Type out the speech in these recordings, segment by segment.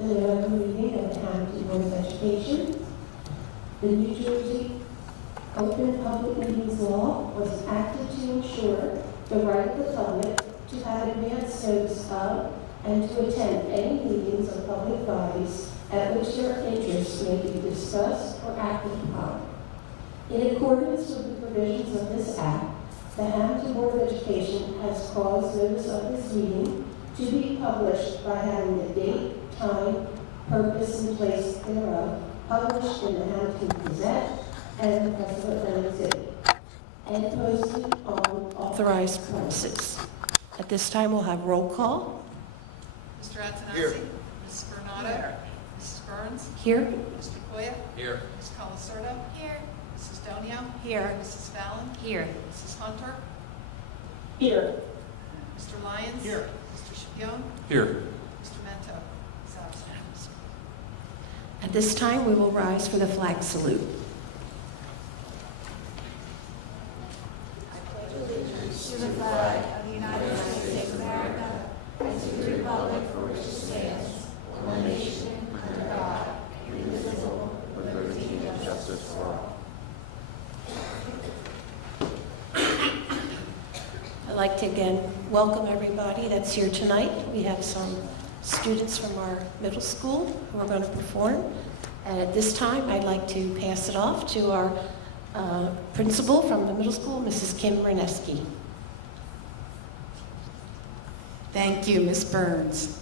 the November meeting of the Hammonton Board of Education. The New Jersey Open Public Meetings Law was enacted to ensure the right of the public to have advance notice of and to attend any meetings of public bodies at which their interests may be discussed or acted upon. In accordance with the provisions of this Act, the Hammonton Board of Education has caused notice of this meeting to be published by having the date, time, purpose, and place thereof published in the Hammonton Gazette and the Press of Atlantic City, and posted on authorized premises. At this time, we'll have roll call. Mr. Antonazzi? Here. Mrs. Bernardo? Mrs. Burns? Here. Mr. Koya? Here. Ms. Colasurdo? Here. Mrs. Donio? Here. Mrs. Fallon? Here. Mrs. Hunter? Here. Mr. Lyons? Here. Mr. Shapion? Here. Mr. Mento? Is absent. At this time, we will rise for the flag salute. To the flag of the United States of America and to the republic for which it stands, one nation, under God, indivisible, with liberty and justice for all. I'd like to again welcome everybody that's here tonight. We have some students from our middle school who are going to perform. And at this time, I'd like to pass it off to our principal from the middle school, Mrs. Kim Reneski. Thank you, Ms. Burns.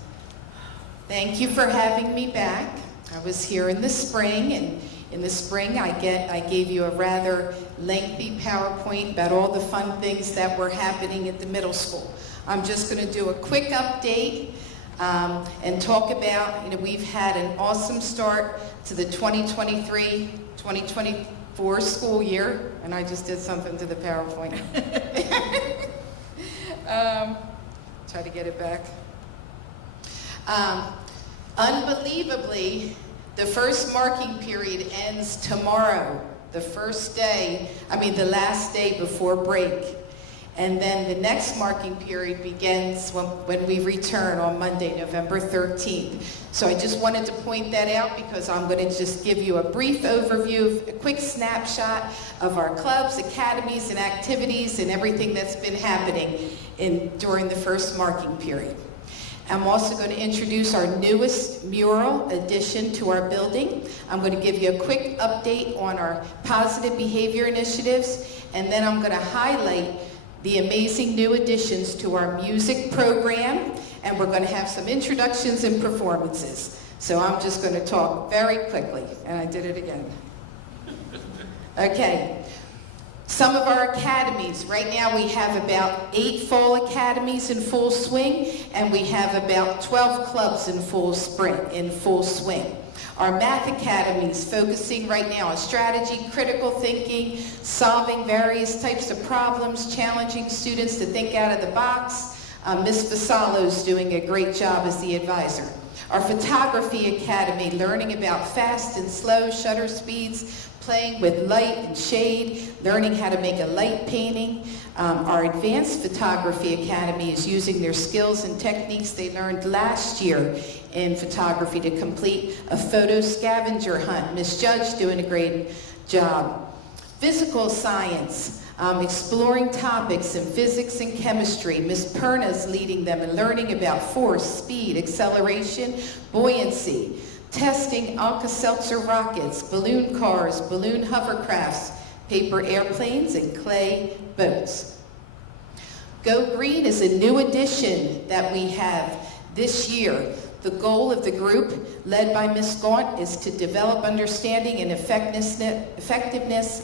Thank you for having me back. I was here in the spring, and in the spring I gave you a rather lengthy PowerPoint about all the fun things that were happening at the middle school. I'm just going to do a quick update and talk about, we've had an awesome start to the 2023-2024 school year, and I just did something to the PowerPoint. Try to get it back. Unbelievably, the first marking period ends tomorrow, the last day before break. And then the next marking period begins when we return on Monday, November 13th. So I just wanted to point that out because I'm going to just give you a brief overview, a quick snapshot of our clubs, academies, and activities and everything that's been happening during the first marking period. I'm also going to introduce our newest mural addition to our building. I'm going to give you a quick update on our positive behavior initiatives, and then I'm going to highlight the amazing new additions to our music program, and we're going to have some introductions and performances. So I'm just going to talk very quickly, and I did it again. Okay. Some of our academies, right now we have about 8 fall academies in full swing, and we have about 12 clubs in full swing. Our math academies focusing right now on strategy, critical thinking, solving various types of problems, challenging students to think out of the box. Ms. Fasalo's doing a great job as the advisor. Our photography academy, learning about fast and slow shutter speeds, playing with light and shade, learning how to make a light painting. Our Advanced Photography Academy is using their skills and techniques they learned last year in photography to complete a photo scavenger hunt. Ms. Judge doing a great job. Physical science, exploring topics in physics and chemistry. Ms. Perna's leading them and learning about force, speed, acceleration, buoyancy. Testing Alka-Seltzer rockets, balloon cars, balloon hovercrafts, paper airplanes, and clay boats. Go Green is a new addition that we have this year. The goal of the group, led by Ms. Gaunt, is to develop understanding and effectiveness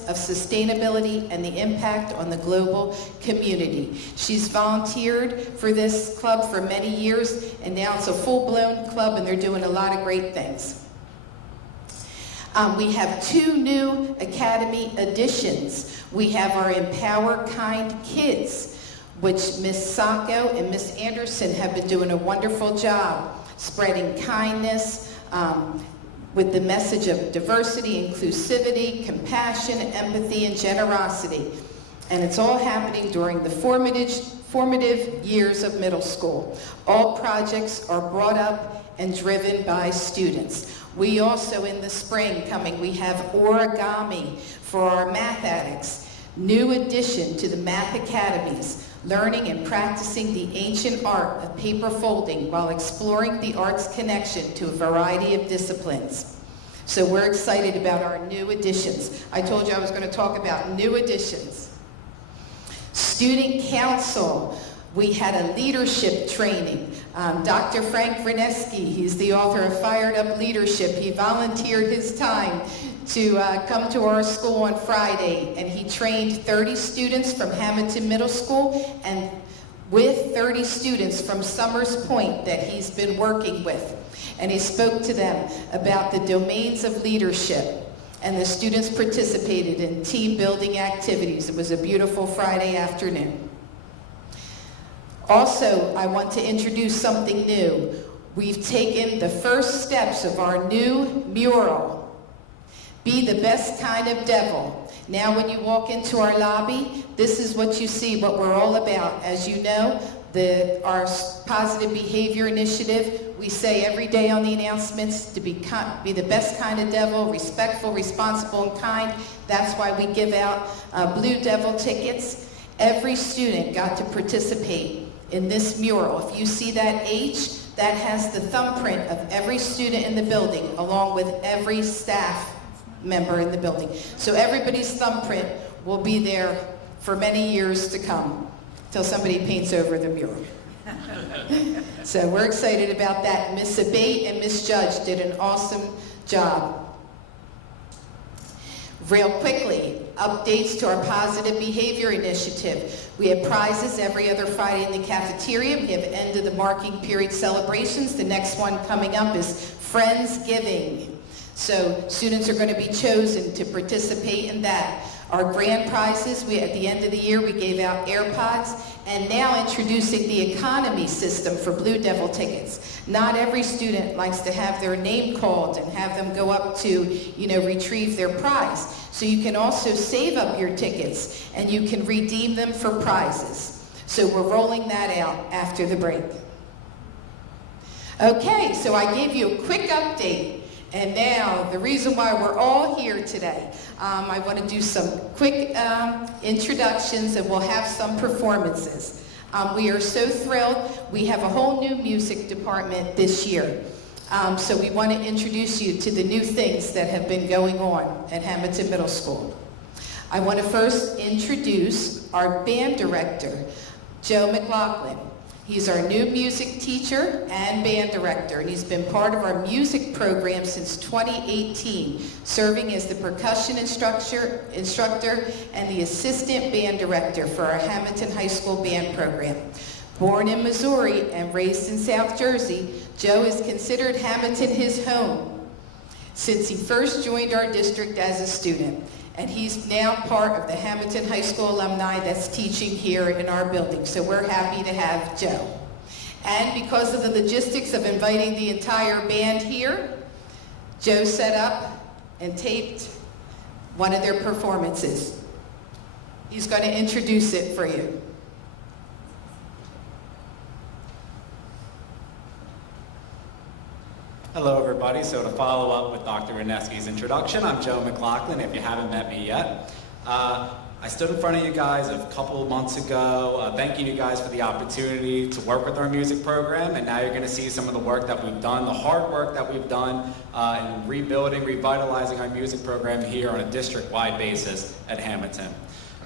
of sustainability and the impact on the global community. She's volunteered for this club for many years, and now it's a full-blown club, and they're doing a lot of great things. We have 2 new academy additions. We have our Empower Kind Kids, which Ms. Sacco and Ms. Anderson have been doing a wonderful job spreading kindness with the message of diversity, inclusivity, compassion, empathy, and generosity. And it's all happening during the formative years of middle school. All projects are brought up and driven by students. We also, in the spring coming, we have origami for our math addicts. New addition to the Math Academies, learning and practicing the ancient art of paper folding while exploring the art's connection to a variety of disciplines. So we're excited about our new additions. I told you I was going to talk about new additions. Student Council, we had a leadership training. Dr. Frank Vernesky, he's the author of Fired Up Leadership. He volunteered his time to come to our school on Friday, and he trained 30 students from Hammonton Middle School and with 30 students from Summers Point that he's been working with. And he spoke to them about the domains of leadership, and the students participated in team building activities. It was a beautiful Friday afternoon. Also, I want to introduce something new. We've taken the first steps of our new mural, Be the Best Kind of Devil. Now when you walk into our lobby, this is what you see, what we're all about. As you know, our positive behavior initiative, we say every day on the announcements to be the best kind of devil, respectful, responsible, and kind. That's why we give out Blue Devil tickets. Every student got to participate in this mural. If you see that H, that has the thumbprint of every student in the building, along with every staff member in the building. So everybody's thumbprint will be there for many years to come, till somebody paints over the mural. So we're excited about that. Miss Abate and Miss Judge did an awesome job. Real quickly, updates to our positive behavior initiative. We have prizes every other Friday in the cafeteria. We have end of the marking period celebrations. The next one coming up is Friendsgiving. So students are going to be chosen to participate in that. Our grand prizes, at the end of the year, we gave out AirPods, and now introducing the economy system for Blue Devil tickets. Not every student likes to have their name called and have them go up to, retrieve their prize. So you can also save up your tickets, and you can redeem them for prizes. So we're rolling that out after the break. Okay, so I gave you a quick update. And now, the reason why we're all here today, I want to do some quick introductions, and we'll have some performances. We are so thrilled. We have a whole new music department this year. So we want to introduce you to the new things that have been going on at Hammonton Middle School. I want to first introduce our band director, Joe McLaughlin. He's our new music teacher and band director, and he's been part of our music program since 2018, serving as the percussion instructor and the assistant band director for our Hammonton High School band program. Born in Missouri and raised in South Jersey, Joe has considered Hammonton his home since he first joined our district as a student. And he's now part of the Hammonton High School alumni that's teaching here in our building. So we're happy to have Joe. And because of the logistics of inviting the entire band here, Joe set up and taped one of their performances. He's going to introduce it for you. Hello everybody, so to follow up with Dr. Renesky's introduction, I'm Joe McLaughlin, if you haven't met me yet. I stood in front of you guys a couple of months ago, thanking you guys for the opportunity to work with our music program, and now you're going to see some of the work that we've done, the hard work that we've done in rebuilding, revitalizing our music program here on a district-wide basis at Hammonton.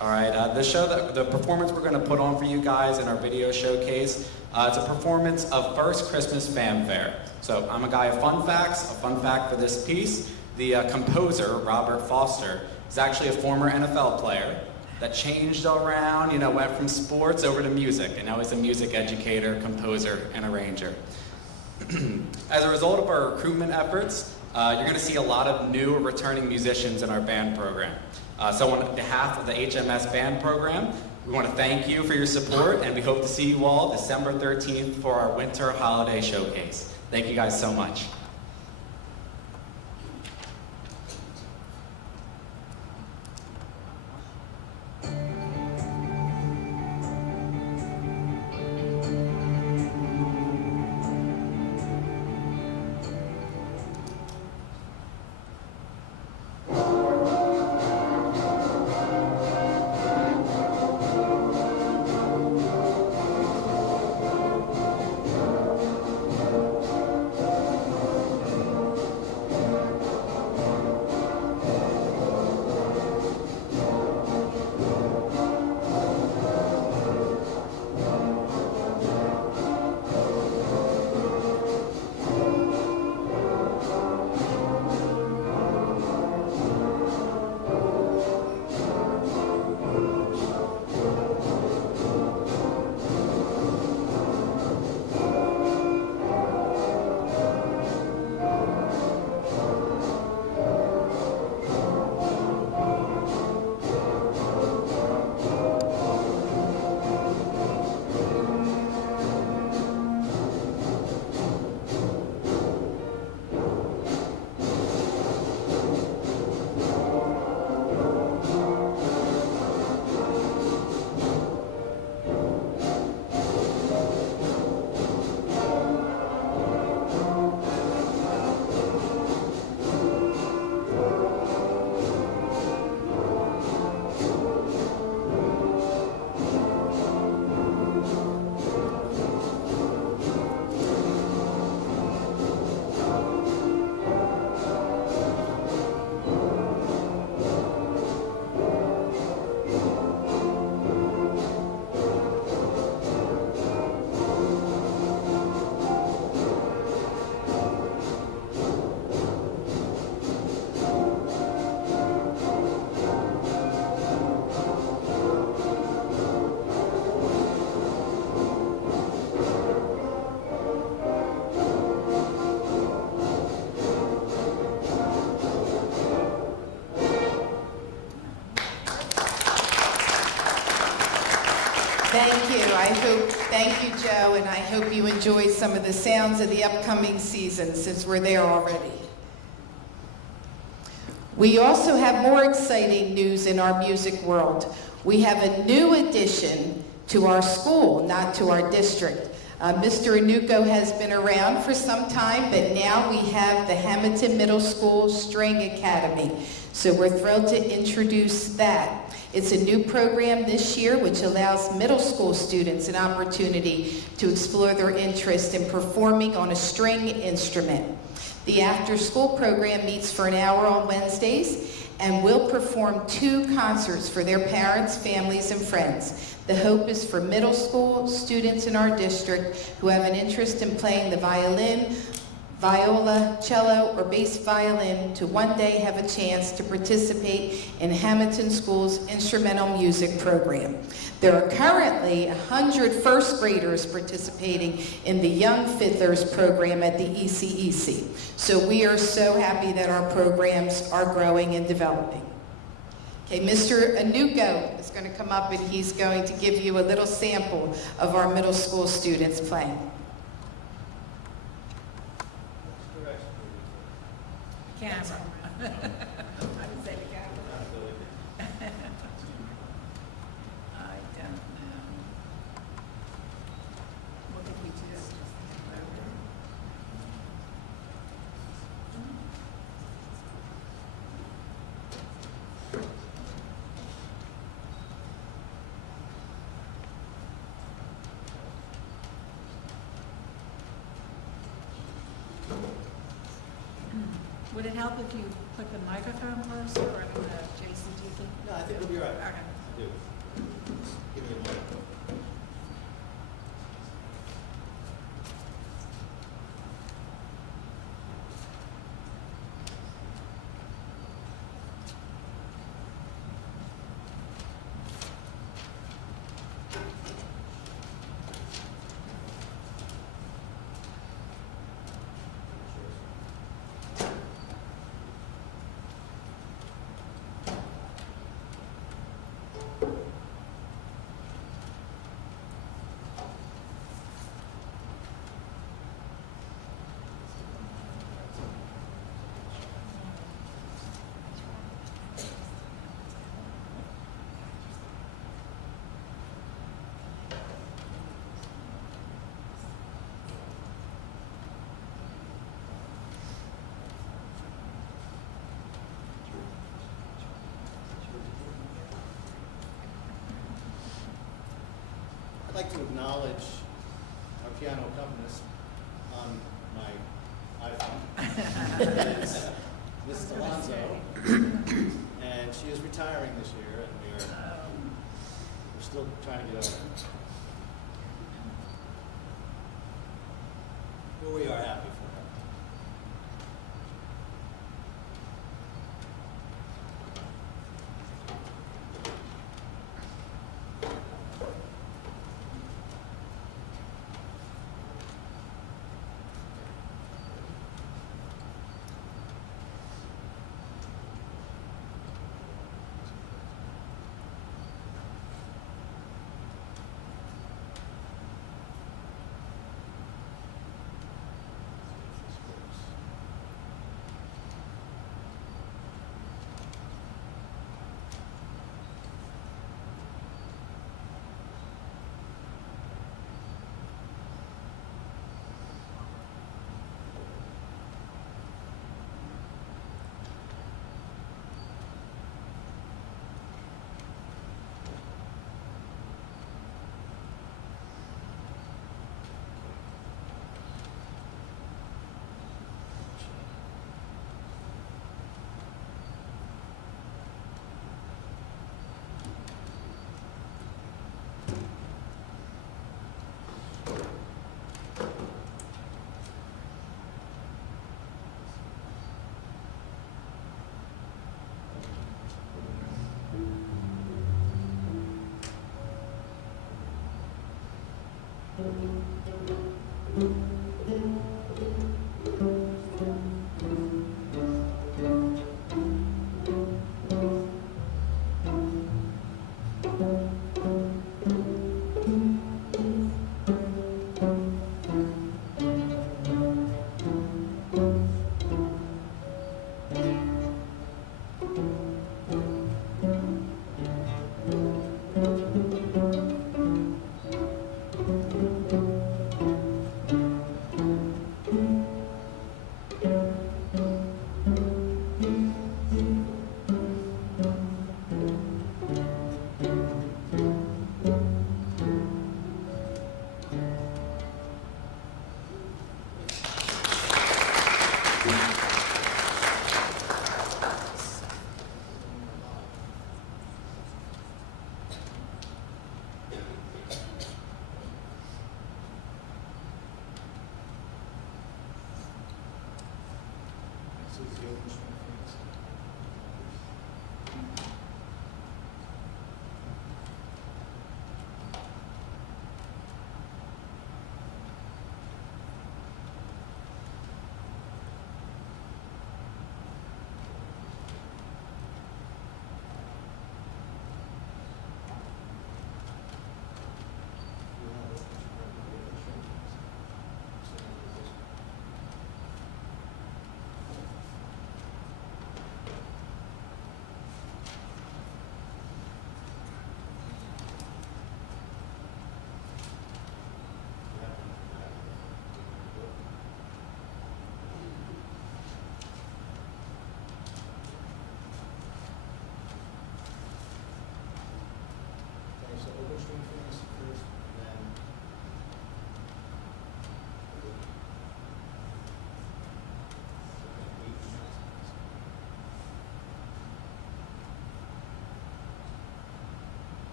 All right, the performance we're going to put on for you guys in our video showcase, it's a performance of First Christmas Fanfare. So I'm a guy of fun facts. A fun fact for this piece, the composer, Robert Foster, is actually a former NFL player that changed around, went from sports over to music, and now he's a music educator, composer, and arranger. As a result of our recruitment efforts, you're going to see a lot of new or returning musicians in our band program. So on behalf of the HMS band program, we want to thank you for your support, and we hope to see you all December 13th for our winter holiday showcase. Thank you guys so much. Thank you, Joe, and I hope you enjoy some of the sounds of the upcoming season since we're there already. We also have more exciting news in our music world. We have a new addition to our school, not to our district. Mr. Anuko has been around for some time, but now we have the Hammonton Middle School String Academy. So we're thrilled to introduce that. It's a new program this year which allows middle school students an opportunity to explore their interest in performing on a string instrument. The after-school program meets for an hour on Wednesdays and will perform 2 concerts for their parents, families, and friends. The hope is for middle school students in our district who have an interest in playing the violin, viola, cello, or bass violin to one day have a chance to participate in Hammonton School's instrumental music program. There are currently 100 first graders participating in the Young Fiddlers program at the ECEC. So we are so happy that our programs are growing and developing. Okay, Mr. Anuko is going to come up and he's going to give you a little sample of our middle school students playing. Camera. I would say the camera. I don't know. What did we do? Would it help if you put the microphone closer, or I don't know, Jason, do you think? No, I think we'll be all right. Okay. I do. Give me a moment. I'd like to acknowledge our piano accompanist on my iPhone. It's Miss Alonso, and she is retiring this year, and we're still trying to get over it. But we are happy for her.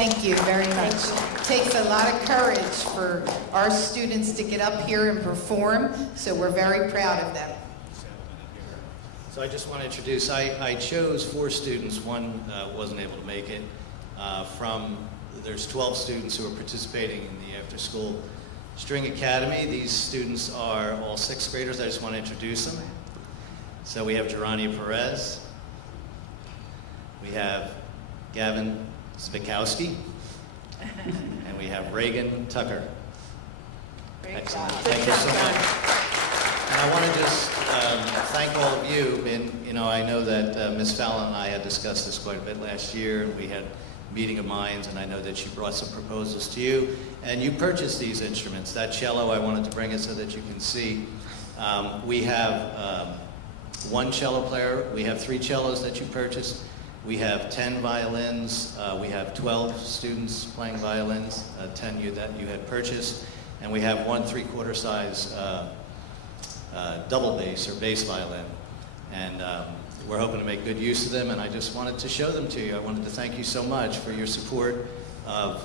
Thank you very much. Takes a lot of courage for our students to get up here and perform, so we're very proud of them. So I just want to introduce, I chose 4 students, one wasn't able to make it, there's 12 students who are participating in the after-school String Academy. These students are all 6th graders. I just want to introduce them. So we have Gerania Perez, we have Gavin Spikowski, and we have Reagan Tucker. Excellent. Thank you so much. And I want to just thank all of you. I know that Ms. Fallon and I had discussed this quite a bit last year, and we had a meeting of minds, and I know that she brought some proposals to you, and you purchased these instruments. That cello, I wanted to bring it so that you can see. We have 1 cello player. We have 3 cellos that you purchased. We have 10 violins. We have 12 students playing violins, 10 that you had purchased, and we have 1 3/4 size double bass or bass violin, and we're hoping to make good use of them, and I just wanted to show them to you. I wanted to thank you so much for your support of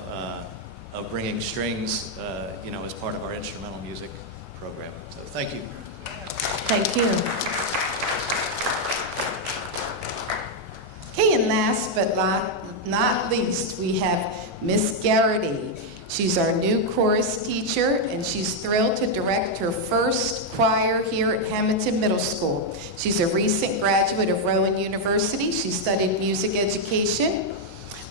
bringing strings, as part of our instrumental music program. So thank you. Thank you. Okay, and last but not least, we have Miss Garrity. She's our new chorus teacher, and she's thrilled to direct her first choir here at Hammonton Middle School. She's a recent graduate of Rowan University. She studied music education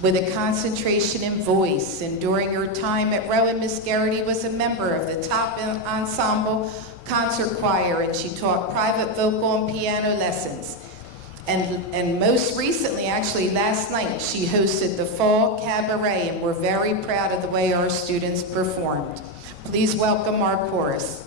with a concentration in voice, and during her time at Rowan, Miss Garrity was a member of the top ensemble concert choir, and she taught private vocal and piano lessons. And most recently, actually last night, she hosted the Fall Cabaret, and we're very proud of the way our students performed. Please welcome our chorus.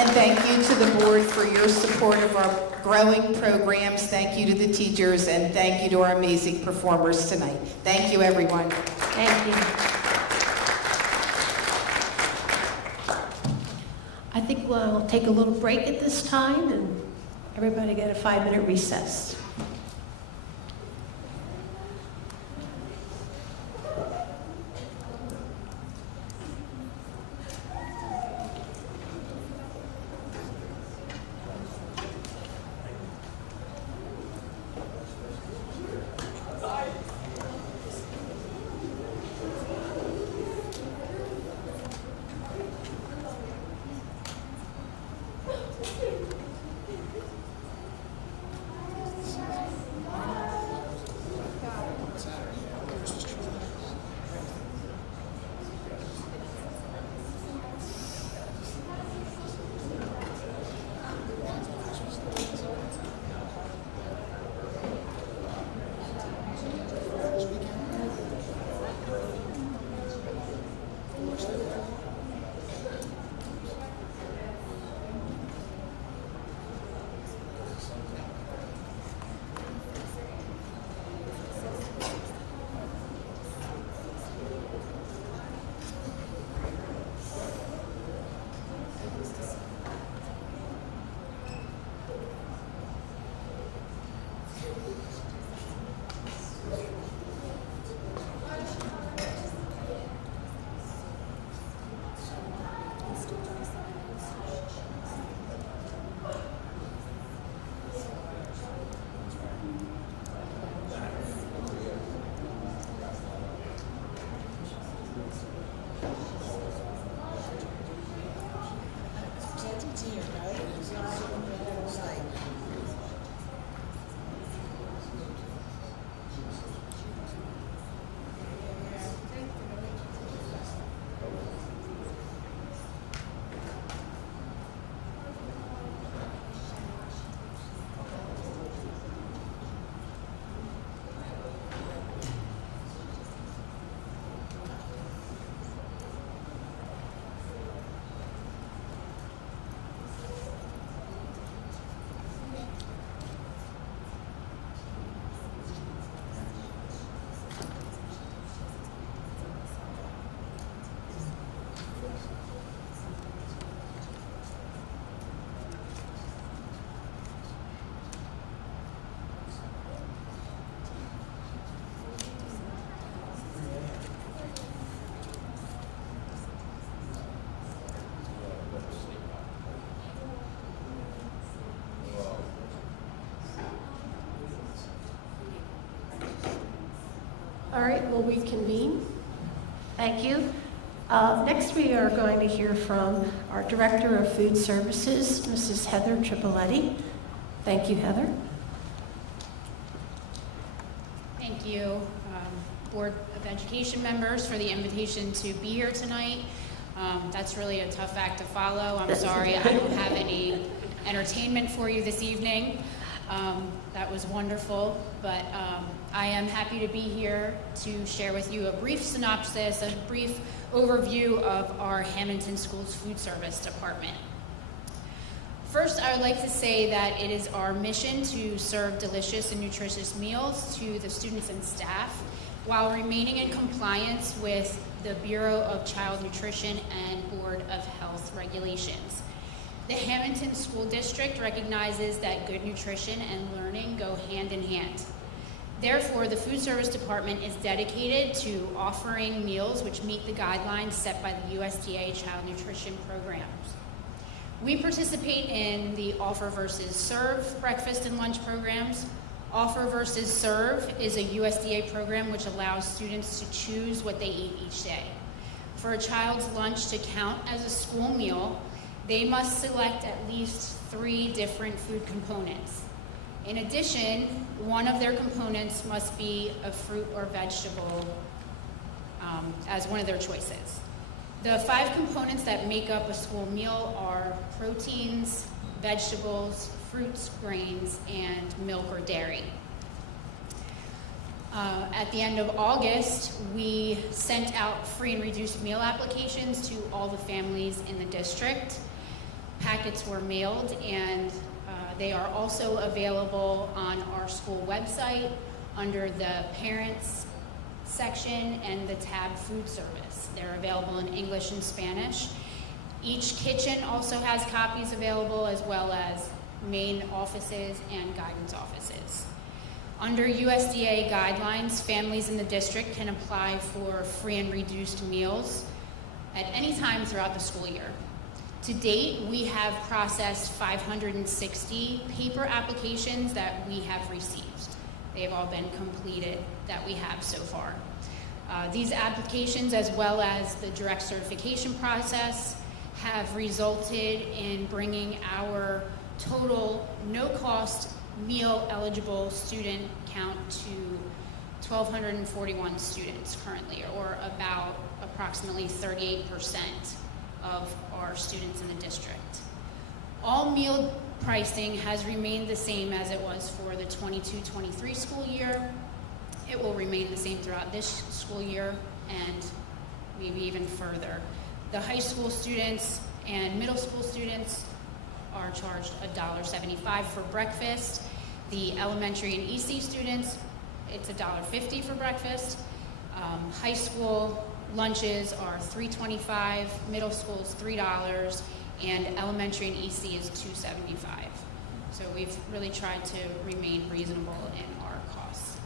And thank you to the board for your support of our growing programs. Thank you to the teachers, and thank you to our amazing performers tonight. Thank you, everyone. Thank you. will take a little break at this time, and everybody get a 5-minute recess. All right, we'll reconvene. Thank you. Next, we are going to hear from our Director of Food Services, Mrs. Heather Tripoletti. Thank you, Heather. Thank you, Board of Education members, for the invitation to be here tonight. That's really a tough act to follow. I'm sorry I don't have any entertainment for you this evening. That was wonderful, but I am happy to be here to share with you a brief synopsis, a brief overview of our Hammonton Schools Food Service Department. First, I would like to say that it is our mission to serve delicious and nutritious meals to the students and staff while remaining in compliance with the Bureau of Child Nutrition and Board of Health regulations. The Hammonton School District recognizes that good nutrition and learning go hand in hand. Therefore, the Food Service Department is dedicated to offering meals which meet the guidelines set by the USDA Child Nutrition Programs. We participate in the Offer versus Serve breakfast and lunch programs. Offer versus Serve is a USDA program which allows students to choose what they eat each day. For a child's lunch to count as a school meal, they must select at least 3 different food components. In addition, one of their components must be a fruit or vegetable as one of their choices. The 5 components that make up a school meal are proteins, vegetables, fruits, grains, and milk or dairy. At the end of August, we sent out free and reduced meal applications to all the families in the district. Packets were mailed, and they are also available on our school website under the Parents section and the tab Food Service. They're available in English and Spanish. Each kitchen also has copies available, as well as main offices and guidance offices. Under USDA guidelines, families in the district can apply for free and reduced meals at any time throughout the school year. To date, we have processed 560 paper applications that we have received. They've all been completed that we have so far. These applications, as well as the direct certification process, have resulted in bringing our total no-cost meal-eligible student count to 1,241 students currently, or about approximately 38% of our students in the district. All meal pricing has remained the same as it was for the 22-23 school year. It will remain the same throughout this school year and maybe even further. The high school students and middle school students are charged $1.75 for breakfast. The elementary and EC students, it's $1.50 for breakfast. High school lunches are $3.25, middle school is $3, and elementary and EC is $2.75. So we've really tried to remain reasonable in our costs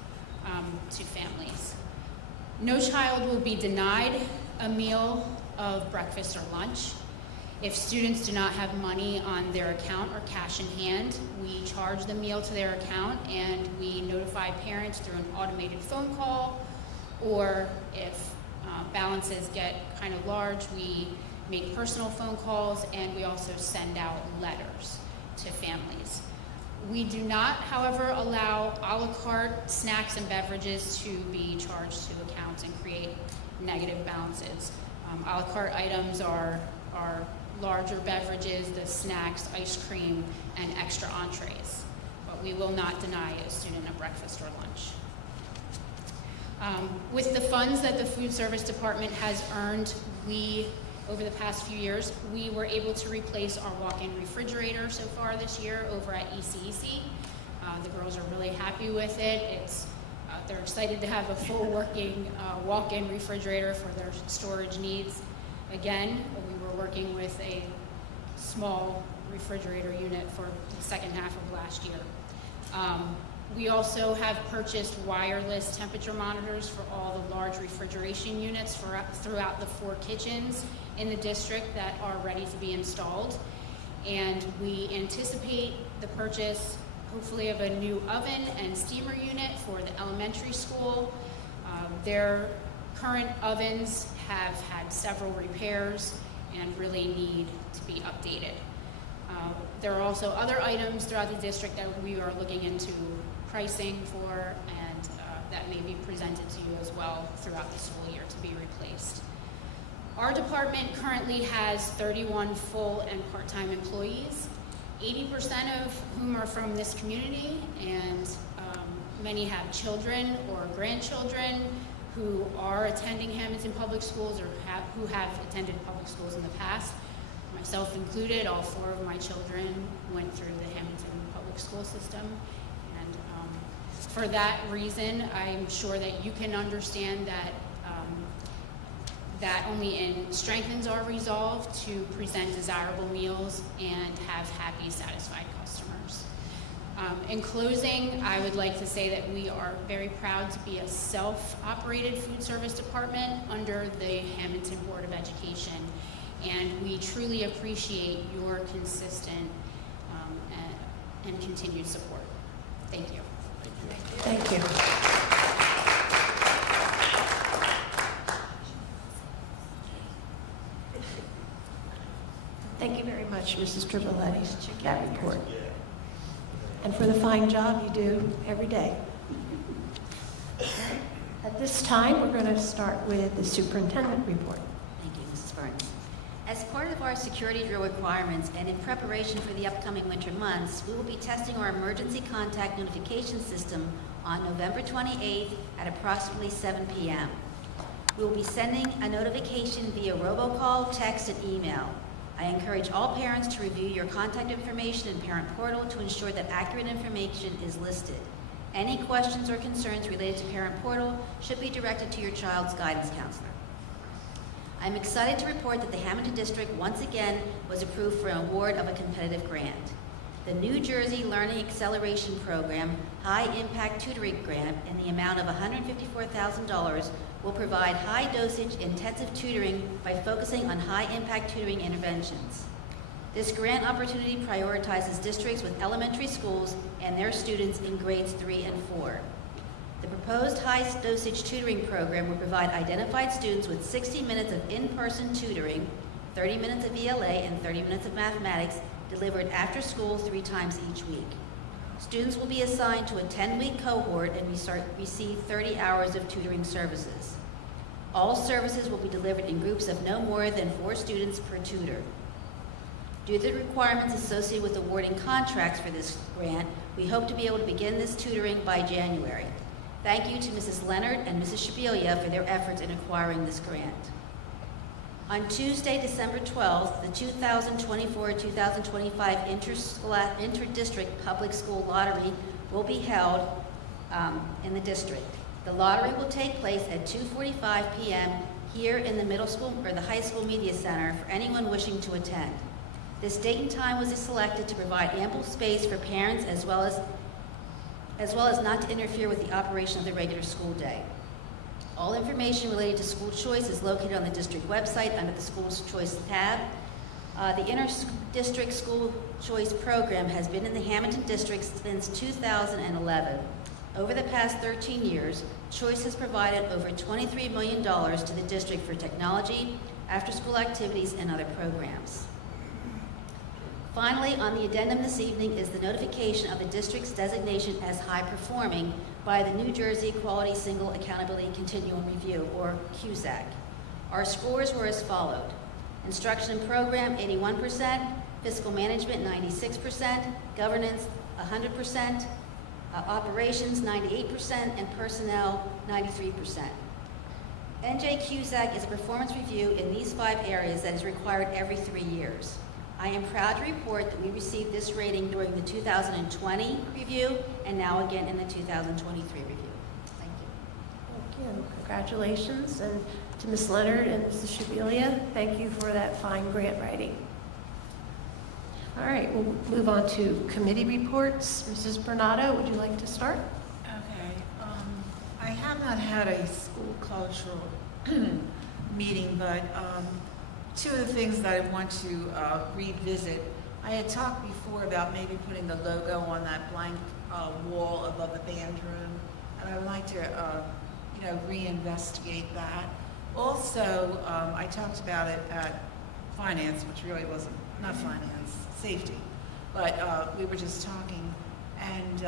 to families. No child will be denied a meal of breakfast or lunch. If students do not have money on their account or cash in hand, we charge the meal to their account and we notify parents through an automated phone call, or if balances get kind of large, we make personal phone calls and we also send out letters to families. We do not, however, allow a la carte snacks and beverages to be charged to accounts and create negative balances. A la carte items are larger beverages, the snacks, ice cream, and extra entrees. But we will not deny a student a breakfast or lunch. With the funds that the food service department has earned, over the past few years, we were able to replace our walk-in refrigerator so far this year over at ECEC. The girls are really happy with it. They're excited to have a full working walk-in refrigerator for their storage needs. Again, we were working with a small refrigerator unit for the second half of last year. We also have purchased wireless temperature monitors for all the large refrigeration units throughout the 4 kitchens in the district that are ready to be installed. And we anticipate the purchase, hopefully, of a new oven and steamer unit for the elementary school. Their current ovens have had several repairs and really need to be updated. There are also other items throughout the district that we are looking into pricing for, and that may be presented to you as well throughout the school year to be replaced. Our department currently has 31 full and part-time employees, 80% of whom are from this community, and many have children or grandchildren who are attending Hammonton Public Schools or who have attended public schools in the past. Myself included, all 4 of my children went through the Hammonton Public School system. And for that reason, I'm sure that you can understand that that only strengthens our resolve to present desirable meals and have happy, satisfied customers. In closing, I would like to say that we are very proud to be a self-operated food service department under the Hammonton Board of Education, and we truly appreciate your consistent and continued support. Thank you. Thank you. Thank you very much, Mrs. Triboletti, for that report. And for the fine job you do every day. At this time, we're going to start with the superintendent report. Thank you, Mrs. Burns. As part of our security drill requirements and in preparation for the upcoming winter months, we will be testing our emergency contact notification system on November 28th at approximately 7 p.m. We will be sending a notification via robocall, text, and email. I encourage all parents to review your contact information in Parent Portal to ensure that accurate information is listed. Any questions or concerns related to Parent Portal should be directed to your child's guidance counselor. I'm excited to report that the Hammonton District once again was approved for an award of a competitive grant. The New Jersey Learning Acceleration Program High Impact Tutoring Grant in the amount of $154,000 will provide high-dosage intensive tutoring by focusing on high-impact tutoring interventions. This grant opportunity prioritizes districts with elementary schools and their students in grades 3 and 4. The proposed high-dosage tutoring program will provide identified students with 60 minutes of in-person tutoring, 30 minutes of ELA, and 30 minutes of mathematics delivered after school 3 times each week. Students will be assigned to a 10-week cohort and receive 30 hours of tutoring services. All services will be delivered in groups of no more than 4 students per tutor. Due to the requirements associated with awarding contracts for this grant, we hope to be able to begin this tutoring by January. Thank you to Mrs. Leonard and Mrs. Shabelia for their efforts in acquiring this grant. On Tuesday, December 12th, the 2024-2025 Inter-District Public School Lottery will be held in the district. The lottery will take place at 2:45 p.m. here in the middle school or the high school media center for anyone wishing to attend. This date and time was selected to provide ample space for parents as well as not to interfere with the operation of the regular school day. All information related to school choice is located on the district website under the School Choice tab. The Inter-District School Choice Program has been in the Hammonton District since 2011. Over the past 13 years, Choice has provided over $23 million to the district for technology, after-school activities, and other programs. Finally, on the addendum this evening is the notification of the district's designation as high-performing by the New Jersey Quality Single Accountability Continuum Review, or QSAC. Our scores were as followed: instruction and program, 81%, fiscal management, 96%, governance, 100%, operations, 98%, and personnel, 93%. NJQSAC is a performance review in these 5 areas that is required every 3 years. I am proud to report that we received this rating during the 2020 review and now again in the 2023 review. Thank you. Thank you. Congratulations. And to Ms. Leonard and Mrs. Shabelia, thank you for that fine grant writing. All right, we'll move on to committee reports. Mrs. Bernardo, would you like to start? Okay, I have not had a school cultural meeting, but 2 of the things that I want to revisit. I had talked before about maybe putting the logo on that blank wall above the band room, and I would like to, reinvestigate that. Also, I talked about it at finance, which really wasn't, not finance, safety, but we were just talking, and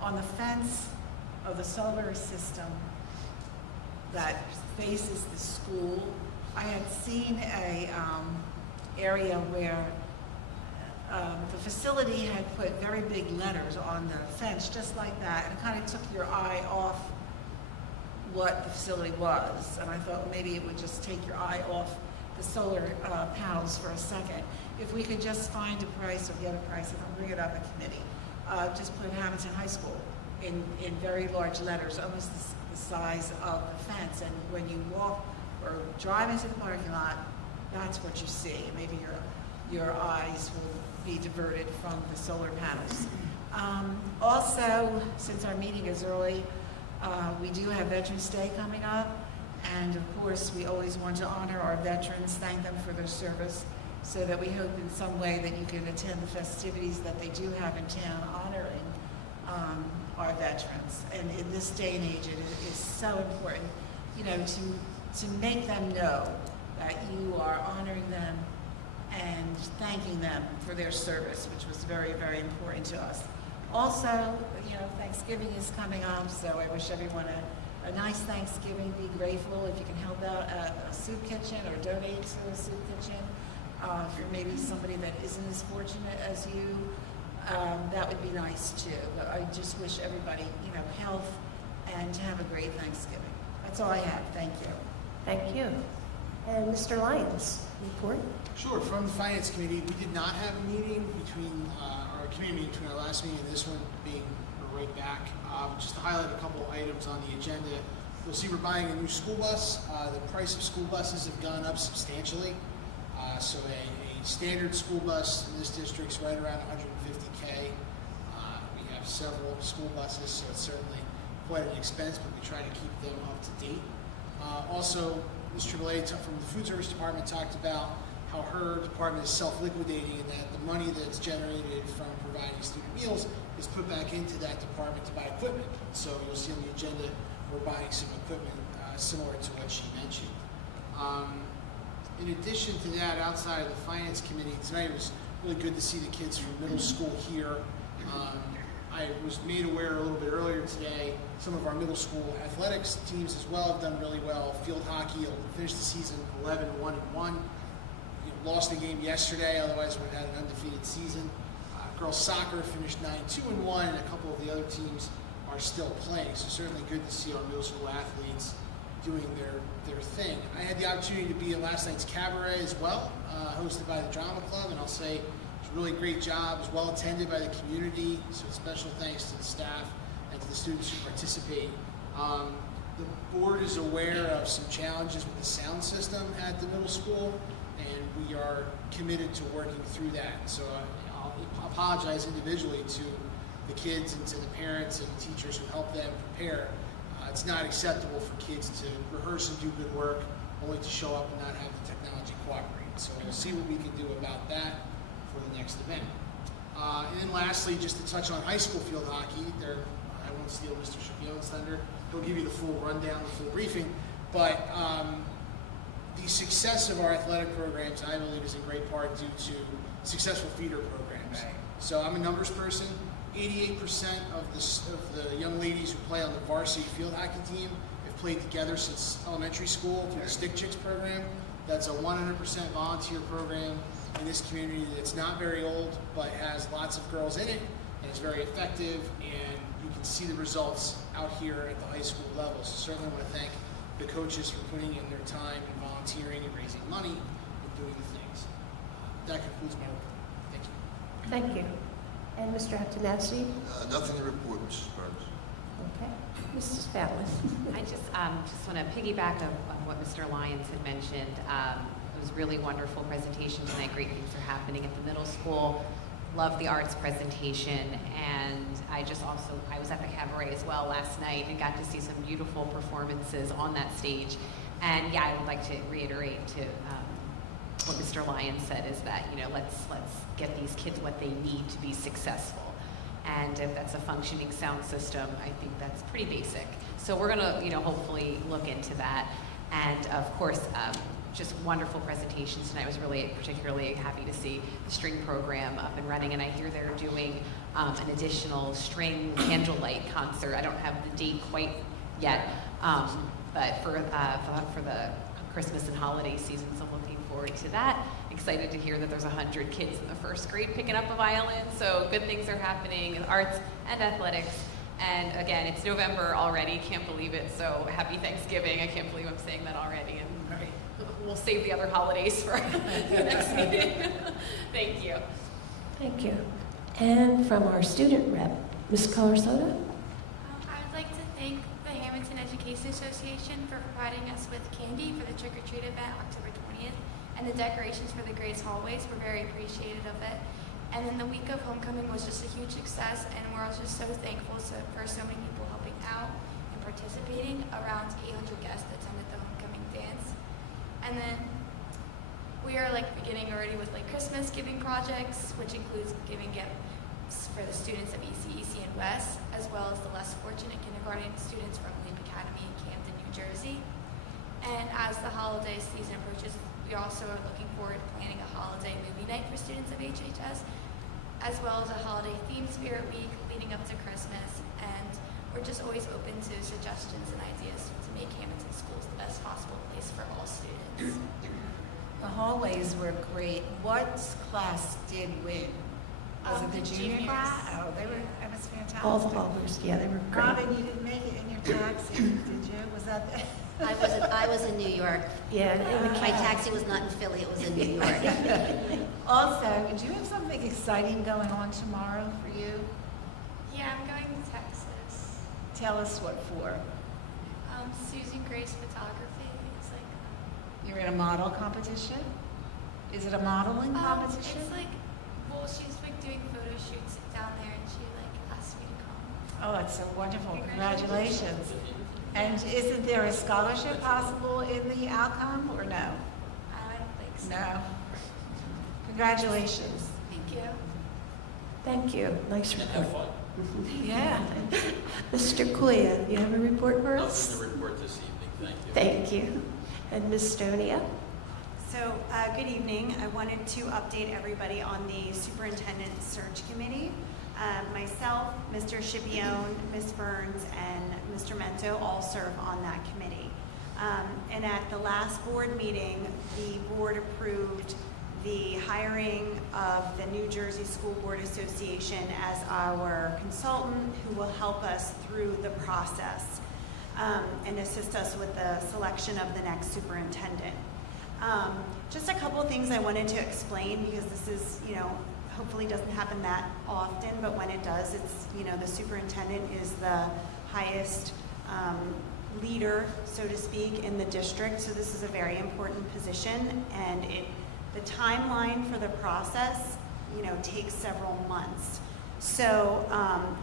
on the fence of the solar system that faces the school, I had seen a area where the facility had put very big letters on the fence, just like that, and it kind of took your eye off what the facility was. And I thought maybe it would just take your eye off the solar panels for a second. If we could just find a price or get a price, and I'll bring it up at committee, just put Hammonton High School in very large letters, almost the size of the fence. And when you walk or drive into the parking lot, that's what you see. Maybe your eyes will be diverted from the solar panels. Also, since our meeting is early, we do have Veterans Day coming up, and of course we always want to honor our veterans, thank them for their service, so that we hope in some way that you can attend the festivities that they do have in town honoring our veterans. And in this day and age, it is so important, to make them know that you are honoring them and thanking them for their service, which was very, very important to us. Also, Thanksgiving is coming up, so I wish everyone a nice Thanksgiving. Be grateful if you can help out a soup kitchen or donate to a soup kitchen. If you're maybe somebody that isn't as fortunate as you, that would be nice too. But I just wish everybody, health and to have a great Thanksgiving. That's all I have. Thank you. Thank you. And Mr. Lyons, report. Sure. From the Finance Committee, we did not have a meeting between our committee meeting between our last meeting and this one being right back. Just to highlight a couple items on the agenda. You'll see we're buying a new school bus. The price of school buses have gone up substantially. So a standard school bus in this district is right around $150K. We have several school buses, so it's certainly quite an expense, but we try to keep them up to date. Also, Ms. Triboulet from the food service department talked about how her department is self-liquidating and that the money that's generated from providing student meals is put back into that department to buy equipment. So you'll see on the agenda, we're buying some equipment similar to what she mentioned. In addition to that, outside of the finance committee, tonight it was really good to see the kids from middle school here. I was made aware a little bit earlier today, some of our middle school athletics teams as well have done really well. Field hockey finished the season 11-1-1. Lost a game yesterday, otherwise we would have had an undefeated season. Girls soccer finished 9-2-1, and a couple of the other teams are still playing. So certainly good to see our middle school athletes doing their thing. I had the opportunity to be at last night's cabaret as well, hosted by the Drama Club, and I'll say it was a really great job. It was well attended by the community, so special thanks to the staff and to the students who participate. The board is aware of some challenges with the sound system at the middle school, and we are committed to working through that. So I'll apologize individually to the kids and to the parents and teachers who help them prepare. It's not acceptable for kids to rehearse and do good work only to show up and not have the technology cooperate. So we'll see what we can do about that for the next event. And then lastly, just to touch on high school field hockey, I won't steal Mr. Shapion's thunder. He'll give you the full rundown, the full briefing. But the success of our athletic programs, I believe, is in great part due to successful feeder programs. Right. So I'm a numbers person. 88% of the young ladies who play on the varsity field hockey team have played together since elementary school through the Stick Chicks program. That's a 100% volunteer program in this community that's not very old, but has lots of girls in it, and is very effective, and you can see the results out here at the high school level. So certainly want to thank the coaches for putting in their time and volunteering and raising money and doing the things. That concludes my report. Thank you. Thank you. And Mr. Antonelli? Nothing to report, Mrs. Burns. Okay. Mrs. Fallon? I just want to piggyback on what Mr. Lyons had mentioned. It was a really wonderful presentation tonight. Great things are happening at the middle school. Love the arts presentation, and I was at the cabaret as well last night and got to see some beautiful performances on that stage. And yeah, I would like to reiterate to what Mr. Lyons said is that, let's get these kids what they need to be successful. And if that's a functioning sound system, I think that's pretty basic. So we're gonna, hopefully look into that. And of course, just wonderful presentations tonight. I was really particularly happy to see the string program up and running. And I hear they're doing an additional string candlelight concert. I don't have the date quite yet, but for the Christmas and holiday season, so I'm looking forward to that. Excited to hear that there's 100 kids in the first grade picking up a violin, so good things are happening in arts and athletics. And again, it's November already, can't believe it, so happy Thanksgiving. I can't believe I'm saying that already, and we'll save the other holidays for the next meeting. Thank you. Thank you. And from our student rep, Ms. Colarsota? I would like to thank the Hammonton Education Association for providing us with candy for the trick-or-treat event October 20th, and the decorations for the Grace hallways. We're very appreciative of it. And then the week of homecoming was just a huge success, and we're all just so thankful for so many people helping out and participating. Around 800 guests attended the homecoming dance. And then we are beginning already with Christmas giving projects, which includes giving gifts for the students of ECEC and West, as well as the less fortunate kindergarten students from Leap Academy in Camden, New Jersey. And as the holiday season approaches, we also are looking forward to planning a holiday movie night for students of HHS, as well as a holiday themed spirit week leading up to Christmas. And we're just always open to suggestions and ideas to make Hammonton schools the best possible place for all students. The hallways were great. What class did win? Was it the junior class? Oh, that was fantastic. All the hallways, yeah, they were great. Robin, you didn't make it in your taxi, did you? Was that the... I was in New York. Yeah, in the My taxi was not in Philly, it was in New York. Also, do you have something exciting going on tomorrow for you? Yeah, I'm going to Texas. Tell us what for. Susan Grace Photography. It's like, You're in a model competition? Is it a modeling competition? It's like, well, she's like doing photo shoots down there, and she like asked me to come. Oh, that's so wonderful. Congratulations. And isn't there a scholarship possible in the outcome, or no? I don't think so. No. Congratulations. Thank you. Thank you. Nice report. Yeah. Mr. Koya, you have a report for us? Nothing to report this evening, thank you. Thank you. And Ms. Stonia? So, good evening. I wanted to update everybody on the Superintendent Search Committee. Myself, Mr. Schipione, Ms. Burns, and Mr. Mento all serve on that committee. And at the last board meeting, the board approved the hiring of the New Jersey School Board Association as our consultant who will help us through the process and assist us with the selection of the next superintendent. Just a couple of things I wanted to explain, because this is, hopefully doesn't happen that often, but when it does, it's, the superintendent is the highest leader, so to speak, in the district. So this is a very important position, and the timeline for the process, takes several months. So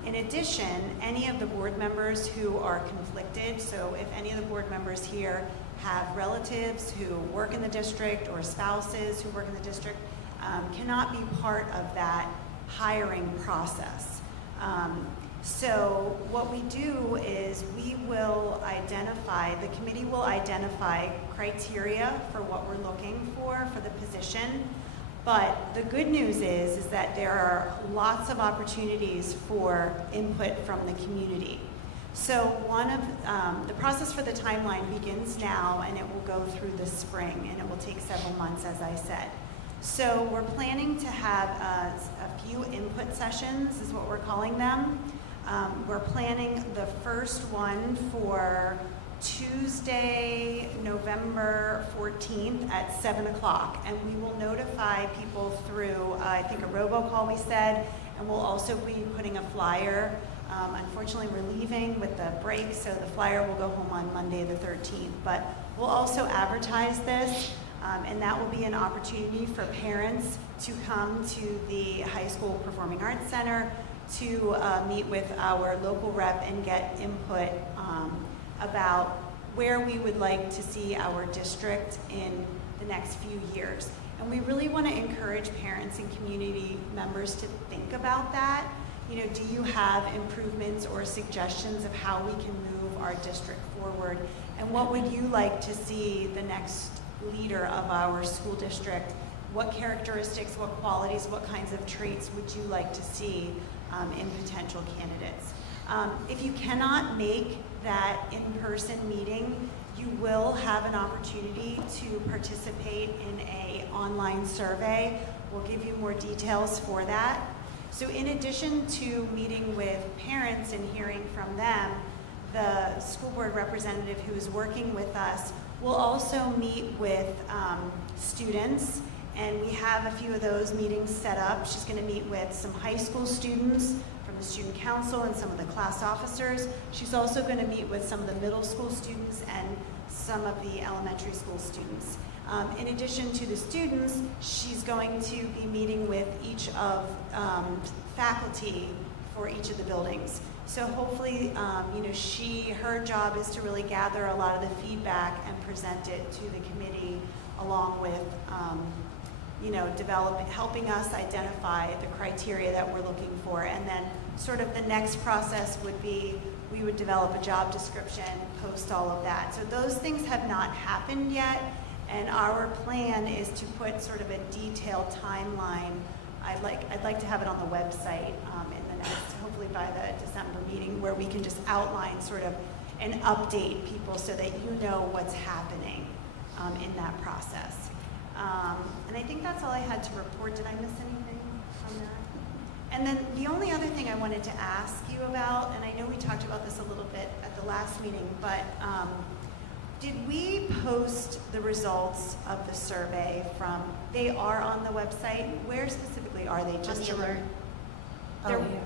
in addition, any of the board members who are conflicted, so if any of the board members here have relatives who work in the district or spouses who work in the district, cannot be part of that hiring process. So what we do is the committee will identify criteria for what we're looking for the position. But the good news is that there are lots of opportunities for input from the community. So one of the process for the timeline begins now, and it will go through the spring, and it will take several months, as I said. So we're planning to have a few input sessions, is what we're calling them. We're planning the first one for Tuesday, November 14th at 7 o'clock, and we will notify people through, I think, a robocall we said, and we'll also be putting a flyer. Unfortunately, we're leaving with the break, so the flyer will go home on Monday the 13th, but we'll also advertise this, and that will be an opportunity for parents to come to the High School Performing Arts Center to meet with our local rep and get input about where we would like to see our district in the next few years. And we really want to encourage parents and community members to think about that. Do you have improvements or suggestions of how we can move our district forward? And what would you like to see the next leader of our school district? What characteristics, what qualities, what kinds of traits would you like to see in potential candidates? If you cannot make that in-person meeting, you will have an opportunity to participate in an online survey. We'll give you more details for that. So in addition to meeting with parents and hearing from them, the school board representative who is working with us will also meet with students, and we have a few of those meetings set up. She's going to meet with some high school students from the student council and some of the class officers. She's also going to meet with some of the middle school students and some of the elementary school students. In addition to the students, she's going to be meeting with each of faculty for each of the buildings. So hopefully, her job is to really gather a lot of the feedback and present it to the committee, along with, helping us identify the criteria that we're looking for. And then sort of the next process would be, we would develop a job description, post all of that. So those things have not happened yet. And our plan is to put sort of a detailed timeline. I'd like to have it on the website in the next, hopefully by the December meeting, where we can just outline sort of and update people so that you know what's happening in that process. And I think that's all I had to report. Did I miss anything from that? And then the only other thing I wanted to ask you about, and I know we talked about this a little bit at the last meeting, but did we post the results of the survey from, they are on the website? Where specifically are they? On the alert. Oh, yeah.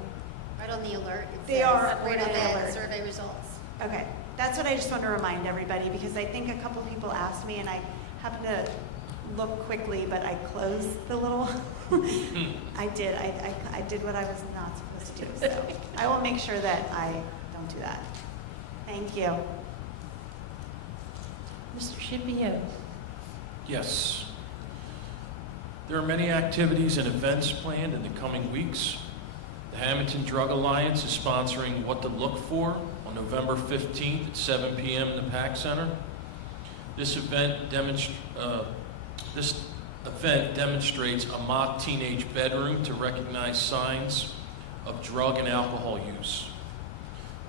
Right on the alert. It They says are right on on the the alert. survey results. Okay, That's what I just want to remind everybody, because I think a couple people asked me, and I happened to look quickly, but I closed the little, I did what I was not supposed to do, so I will make sure that I don't do that. Thank you. Mr. Scipio. Yes. There are many activities and events planned in the coming weeks. The Hammonton Drug Alliance is sponsoring What to Look For on November 15th at 7 p.m. in the PAC Center. This event demonstrates a mock teenage bedroom to recognize signs of drug and alcohol use.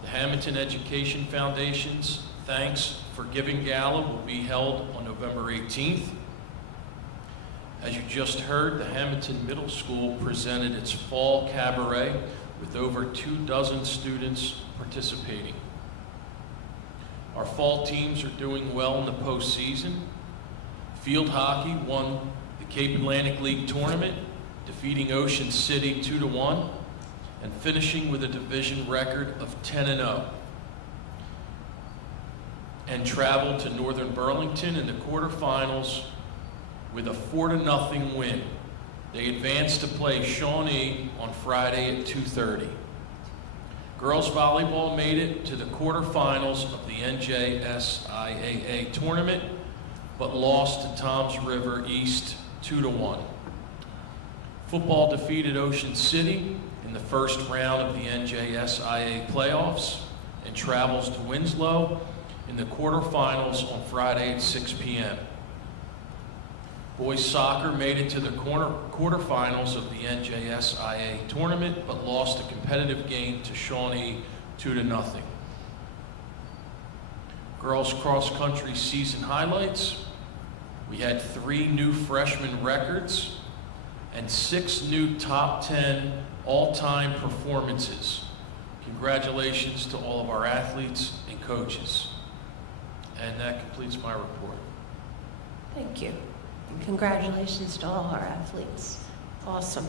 The Hammonton Education Foundation's Thanks for Giving Gala will be held on November 18th. As you just heard, the Hammonton Middle School presented its fall cabaret with over 24 students participating. Our fall teams are doing well in the postseason. Field hockey won the Cape Atlantic League tournament, defeating Ocean City 2-1 and finishing with a division record of 10-0. And traveled to Northern Burlington in the quarterfinals with a 4-0 win. They advanced to play Shawnee on Friday at 2:30. Girls volleyball made it to the quarterfinals of the NJSIAA tournament, but lost to Toms River East 2-1. Football defeated Ocean City in the first round of the NJSIAA playoffs and travels to Winslow in the quarterfinals on Friday at 6 p.m. Boys soccer made it to the quarterfinals of the NJSIAA tournament, but lost a competitive game to Shawnee 2-0. Girls cross country season highlights. We had 3 new freshman records and 6 new top 10 all-time performances. Congratulations to all of our athletes and coaches. And that completes my report. Thank you. And congratulations to all our athletes. Awesome.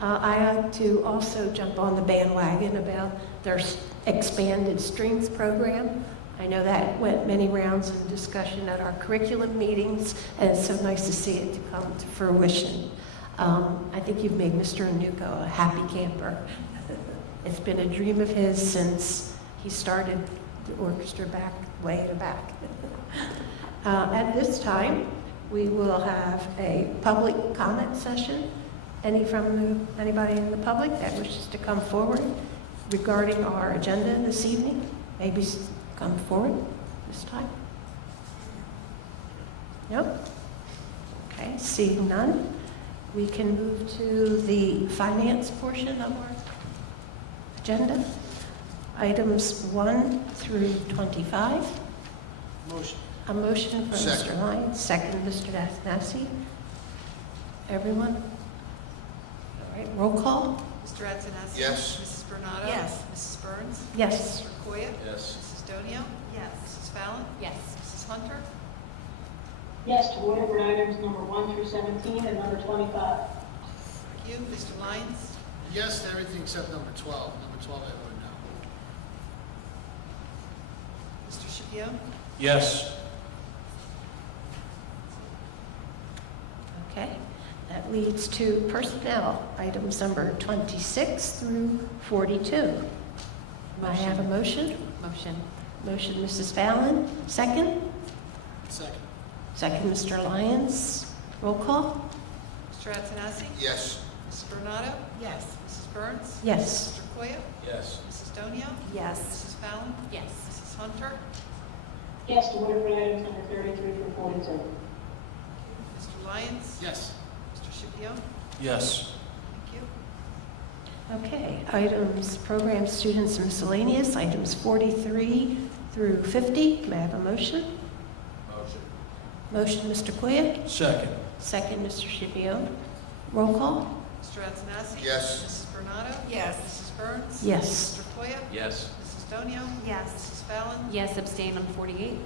I like to also jump on the bandwagon about their expanded strengths program. I know that went many rounds of discussion at our curriculum meetings, and it's so nice to see it to come to fruition. I think you've made Mr. Anuko a happy camper. It's been a dream of his since he started the orchestra back, way in the back. At this time, we will have a public comment session. Anybody in the public that wishes to come forward regarding our agenda this evening, maybe come forward this time. Nope. Okay, seeing none, we can move to the finance portion of our agenda. Items 1 through 25. Motion. A motion from Second. Mr. Lyons, second Mr. Nassi. Everyone? All right, roll call? Mr. Antonelli? Yes. Mrs. Bernardo? Yes. Mrs. Burns? Yes. Mr. Koya? Yes. Mrs. Donio? Yes. Mrs. Fallon? Yes. Mrs. Hunter? Yes, to order for items number 1 through 17 and number 25. Thank you. Mr. Lyons? Yes to everything except number 12. Number 12 I voted no. Mr. Shapiro? Yes. Okay, that leads to personnel, items number 26 through 42. May I have a motion? Motion. Motion, Mrs. Fallon, second? Second. Second, Mr. Lyons. Roll call? Mr. Antonelli? Yes. Mrs. Bernardo? Yes. Mrs. Burns? Yes. Mr. Koya? Yes. Mrs. Donio? Yes. Mrs. Fallon? Yes. Mrs. Hunter? Yes, to order for items number 33 through 42. Mr. Lyons? Yes. Mr. Shapiro? Yes. Thank you. Okay, items, program, students, and miscellaneous, items 43 through 50. May I have a motion? Motion. Motion, Mr. Koya. Second. Second, Mr. Scipio. Roll call? Mr. Antonelli? Yes. Mrs. Bernardo? Yes. Mrs. Burns? Yes. Mr. Koya? Yes. Mrs. Donio? Yes. Mrs. Fallon? Yes, abstain on 48. Thank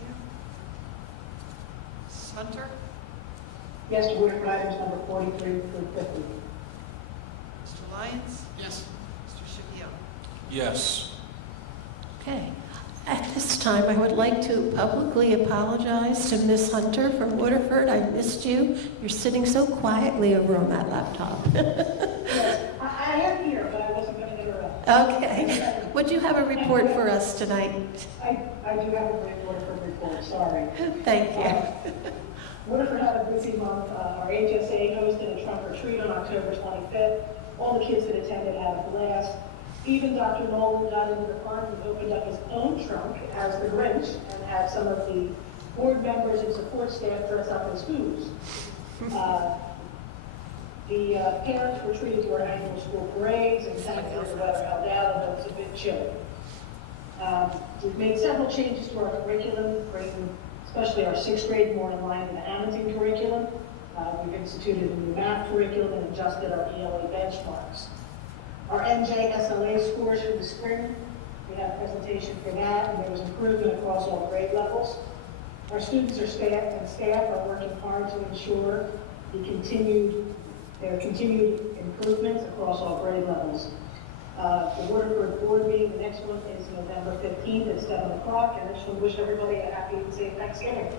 you. Mrs. Hunter? Yes, to order for items number 43 through 50. Mr. Lyons? Yes. Mr. Shapiro? Yes. Okay. At this time, I would like to publicly apologize to Miss Hunter from Waterford. I missed you. You're sitting so quietly over on that laptop. I am here, but I wasn't going to interrupt. Okay. Would you have a report for us tonight? I do have a Waterford report, sorry. Thank you. Waterford had a busy month. Our HSA hosted a trunk or treat on October 25th. All the kids that attended had a blast. Even Dr. Nolan got into the park and opened up his own trunk as the Grinch and had some of the board members and support staff dress up as Who's. The parents were treated to our annual school parades, and thankfully the weather held out, although it was a bit chilly. We've made several changes to our curriculum, bringing especially our 6th grade more in line with the Hammonton curriculum. We've instituted a new math curriculum and adjusted our ELA benchmarks. Our NJ/SLA scores for the spring, we had a presentation for that, and there was improvement across all grade levels. Our students and staff are working hard to ensure their continued improvements across all grade levels. The Waterford board meeting, the next one is November 15th at 7 o'clock, and I just want to wish everybody a happy and safe Thanksgiving.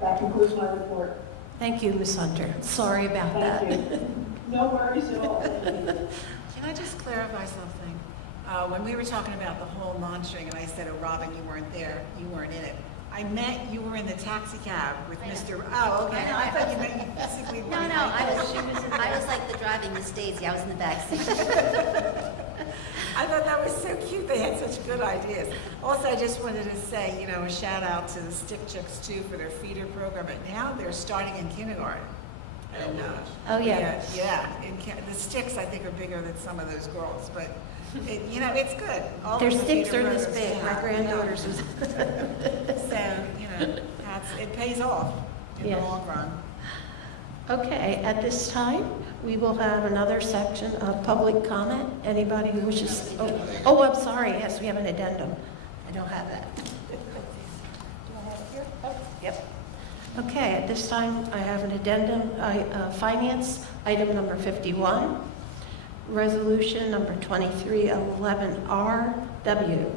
That concludes my report. Thank you, Miss Hunter. Sorry about that. Thank you. No worries at all. Can I just clarify something? When we were talking about the whole non-string, and I said, oh, Robin, you weren't there, you weren't in it. I meant you were in the taxi cab with Mr. Oh, okay. No, I thought you meant you physically were. No, I was like the driving Miss Daisy. I was in the back seat. I thought that was so cute. They had such good ideas. Also, I just wanted to say, a shout out to the Stick Chicks too for their feeder program. And now they're starting in kindergarten. And, Oh, yeah. The Sticks, I think, are bigger than some of those girls, but it's good. All Their of the sticks feeder are this programs, big. My granddaughter's was. So, it pays off in the long run. Okay, at this time, we will have another section of public comment. Anybody who wishes, I'm sorry, yes, we have an addendum. I don't have that. Do I have it here? Oh, yep. Okay, at this time, I have an addendum, finance, item number 51, resolution number 2311RW,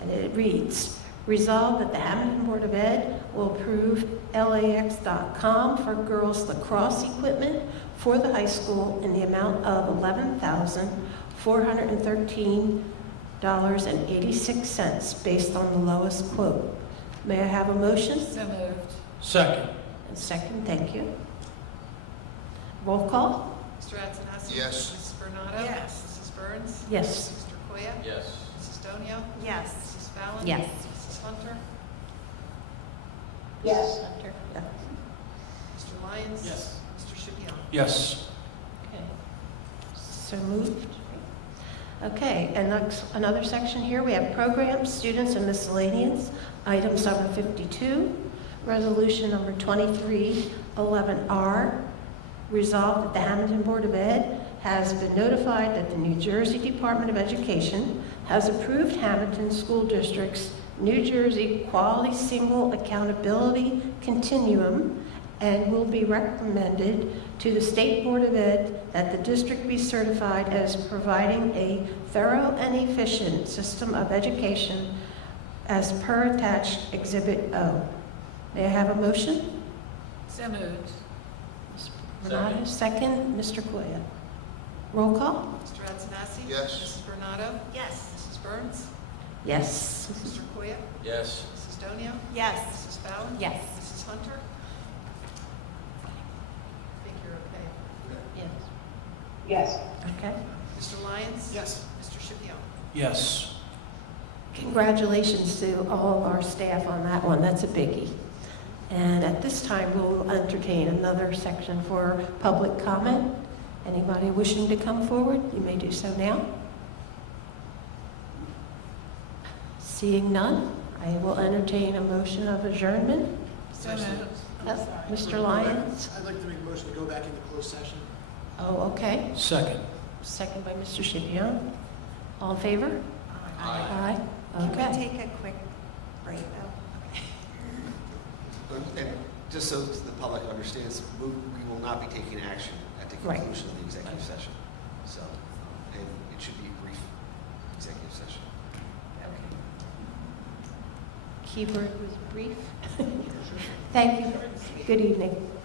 and it reads, resolved that the Hammonton Board of Ed will approve LAX.com for girls lacrosse equipment for the high school in the amount of $11,413.86 based on the lowest quote. May I have a motion? So moved. Second. And second, thank you. Roll call? Mr. Antonelli? Yes. Mrs. Bernardo? Yes. Mrs. Burns? Yes. Mr. Koya? Yes. Mrs. Donio? Yes. Mrs. Fallon? Yes. Mrs. Hunter? Yes. Yeah. Mr. Lyons? Yes. Mr. Shippion? Yes. Okay. So moved. Okay, and another section here, we have programs, students, and miscellaneous. Items number 52, resolution number 2311R, resolved that the Hammonton Board of Ed has been notified that the New Jersey Department of Education has approved Hammonton School District's New Jersey Quality Single Accountability Continuum and will be recommended to the State Board of Ed that the district be certified as providing a thorough and efficient system of education as per attached Exhibit O. May I have a motion? So moved. Ms. Bernardo, second. Mr. Koya. Roll call? Mr. Antonelli? Yes. Mrs. Bernardo? Yes. Mrs. Burns? Yes. Mr. Koya? Yes. Mrs. Donio? Yes. Mrs. Fallon? Yes. Mrs. Hunter? I think you're okay. Yes. Yes. Okay. Mr. Lyons? Yes. Mr. Shippion? Yes. Congratulations to all of our staff on that one. That's a biggie. And at this time, we'll entertain another section for public comment. Anybody wishing to come forward, you may do so now. Seeing none, I will entertain a motion of adjournment. So moved. Mr. Lyons? I'd like to make a motion to go back into closed session. Oh, okay. Second. Second by Mr. Schipion. All in favor? Aye. Can Okay. we take a quick break, though? And just so the public understands, we will not be taking action at the Right. conclusion of the executive session. So, and it should be a brief executive session. Okay. Keeper was brief. Thank you. Good evening.